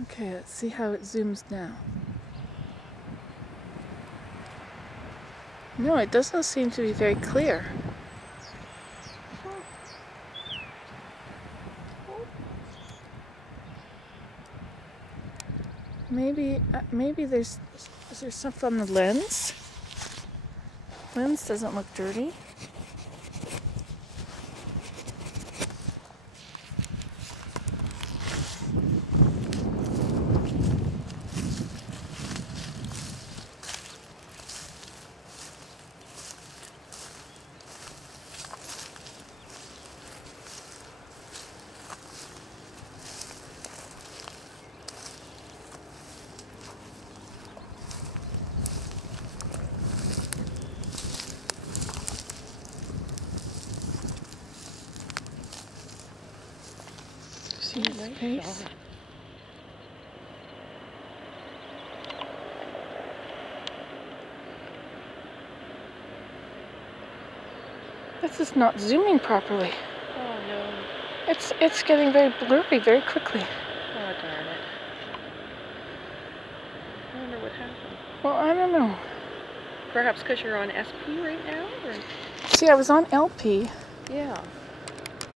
Okay, let's see how it zooms now. No, it doesn't seem to be very clear. Maybe is there something on the lens? Lens doesn't look dirty. See his face? This is not zooming properly. Oh no. It's getting very blurry very quickly. Oh darn it. I wonder what happened. Well, I don't know. Perhaps because you're on SP right now? Or? See, I was on LP. Yeah.